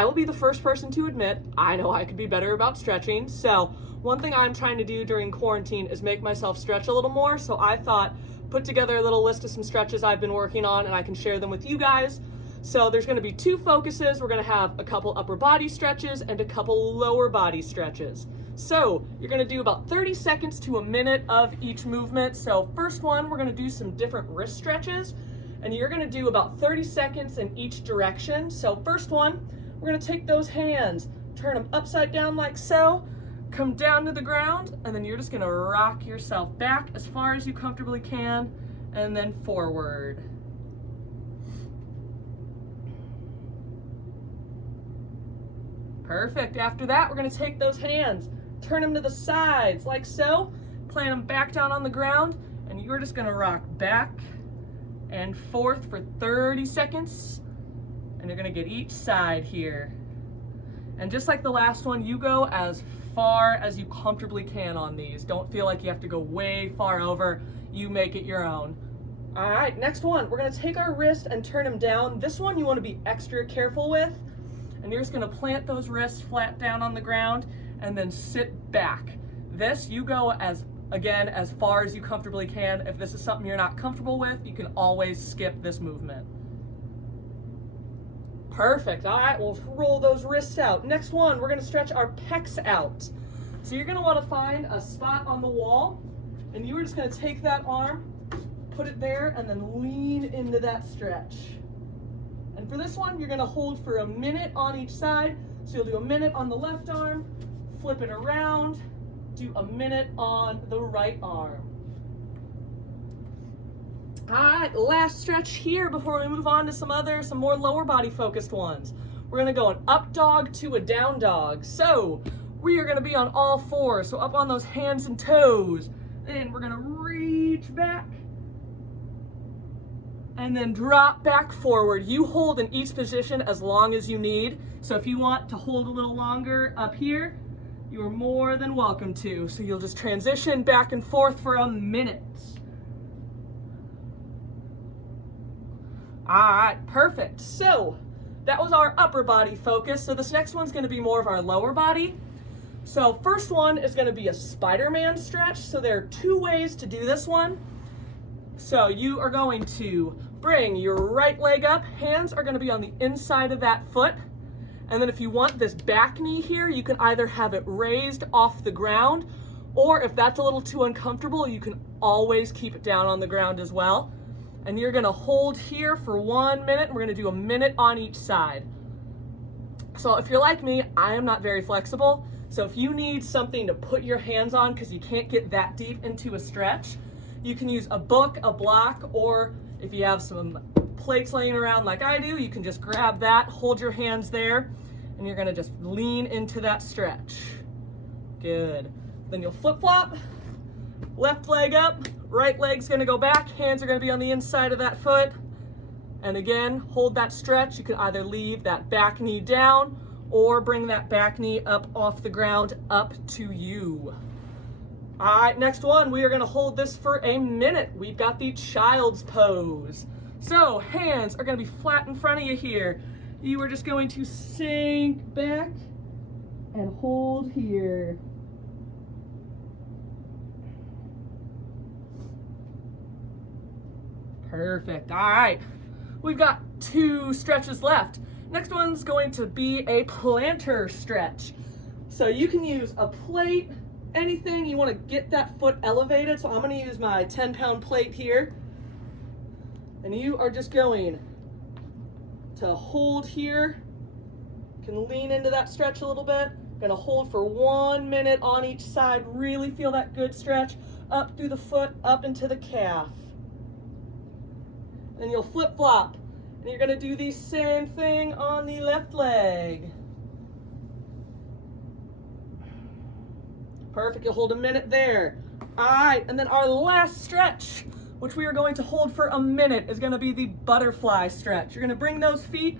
I will be the first person to admit, I know I could be better about stretching. So one thing I'm trying to do during quarantine is make myself stretch a little more. So I thought, put together a little list of some stretches I've been working on and I can share them with you guys. So there's gonna be two focuses. We're gonna have a couple upper body stretches and a couple lower body stretches. So you're gonna do about 30 seconds to a minute of each movement. So first one, we're gonna do some different wrist stretches, and you're gonna do about 30 seconds in each direction. So first one, we're gonna take those hands, turn them upside down like so, come down to the ground, and then you're just gonna rock yourself back as far as you comfortably can, and then forward. Perfect. After that, we're gonna take those hands, turn them to the sides like so, plant them back down on the ground, and you're just gonna rock back and forth for 30 seconds, and you're gonna get each side here. And just like the last one, you go as far as you comfortably can on these. Don't feel like you have to go way far over. You make it your own. All right, next one, we're gonna take our wrist and turn them down. This one you wanna be extra careful with, and you're just gonna plant those wrists flat down on the ground and then sit back. This, you go as far as you comfortably can. If this is something you're not comfortable with, you can always skip this movement. Perfect. All right, we'll roll those wrists out. Next one, we're gonna stretch our pecs out. So you're gonna wanna find a spot on the wall, and you are just gonna take that arm, put it there, and then lean into that stretch. And for this one, you're gonna hold for a minute on each side. So you'll do a minute on the left arm, flip it around, do a minute on the right arm. All right, last stretch here before we move on to some more lower body focused ones. We're gonna go an up dog to a down dog. So we are gonna be on all fours, so up on those hands and toes. Then we're gonna reach back and then drop back forward. You hold in each position as long as you need. So if you want to hold a little longer up here, you are more than welcome to. So you'll just transition back and forth for a minute. All right, perfect. So that was our upper body focus. So this next one's gonna be more of our lower body. So first one is gonna be a Spider-Man stretch. So there are two ways to do this one. So you are going to bring your right leg up, hands are gonna be on the inside of that foot. And then if you want this back knee here, you can either have it raised off the ground, or if that's a little too uncomfortable, you can always keep it down on the ground as well. And you're gonna hold here for 1 minute, and we're gonna do a minute on each side. So if you're like me, I am not very flexible. So if you need something to put your hands on because you can't get that deep into a stretch, you can use a book, a block, or if you have some plates laying around like I do, you can just grab that, hold your hands there, and you're gonna just lean into that stretch. Good. Then you'll flip-flop, left leg up, right leg's gonna go back, hands are gonna be on the inside of that foot. And again, hold that stretch. You can either leave that back knee down or bring that back knee up off the ground, up to you. All right, next one, we are gonna hold this for a minute. We've got the child's pose. So hands are gonna be flat in front of you here. You are just going to sink back and hold here. Perfect, all right. We've got two stretches left. Next one's going to be a planter stretch. So you can use a plate, anything you want to get that foot elevated. So I'm going to use my 10-pound plate here. And you are just going to hold here. You can lean into that stretch a little bit. Going to hold for 1 minute on each side. Really feel that good stretch up through the foot, up into the calf. Then you'll flip-flop. And you're going to do the same thing on the left leg. Perfect, you'll hold a minute there. All right, and then our last stretch, which we are going to hold for a minute, is gonna be the butterfly stretch. You're gonna bring those feet